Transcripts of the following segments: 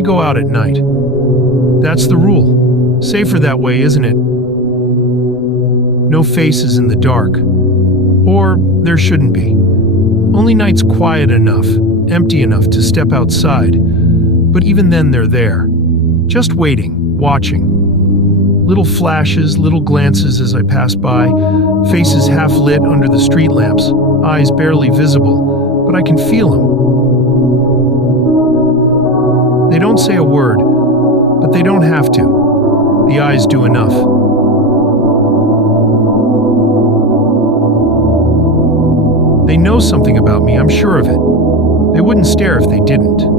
only go out at night. That's the rule. Safer that way, isn't it? No faces in the dark. Or there shouldn't be. Only nights quiet enough, empty enough to step outside. But even then they're there. Just waiting, watching. Little flashes, little glances as I pass by, faces half lit under the street lamps, eyes barely visible, but I can feel them. They don't say a word, but they don't have to. The eyes do enough. They know something about me, I'm sure of it. They wouldn't stare if they didn't.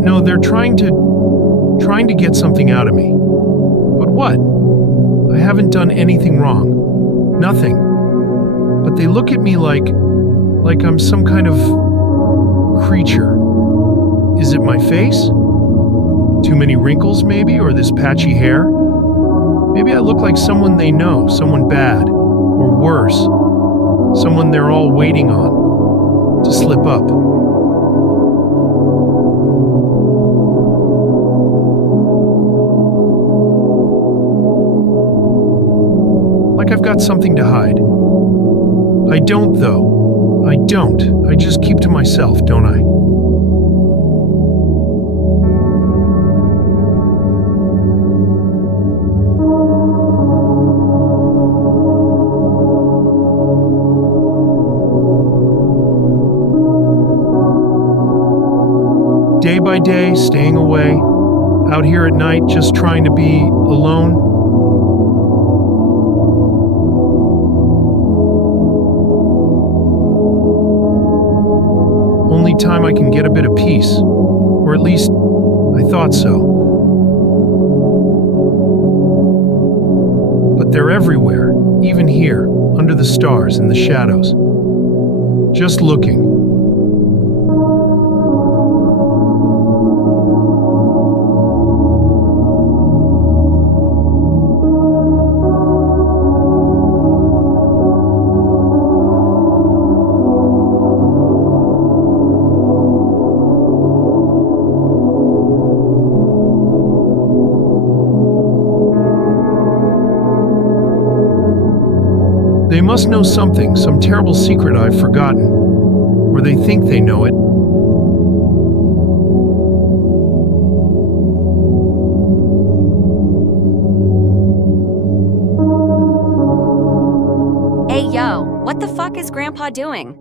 No, they're trying to get something out of me. But what? I haven't done anything wrong. Nothing. But they look at me like I'm some kind of creature. Is it my face? Too many wrinkles, maybe? Or this patchy hair? Maybe I look like someone they know, someone bad, or worse, someone they're all waiting on to slip up. Like I've got something to hide. I don't, though. I don't. I just keep to myself, don't I? Day by day, staying away, out here at night, just trying to be alone. Only time I can get a bit of peace, or at least I thought so. But they're everywhere, even here, under the stars in the shadows. Just looking. They must know something, some terrible secret I've forgotten, or they think they know it. Hey yo, what the fuck is Grandpa doing?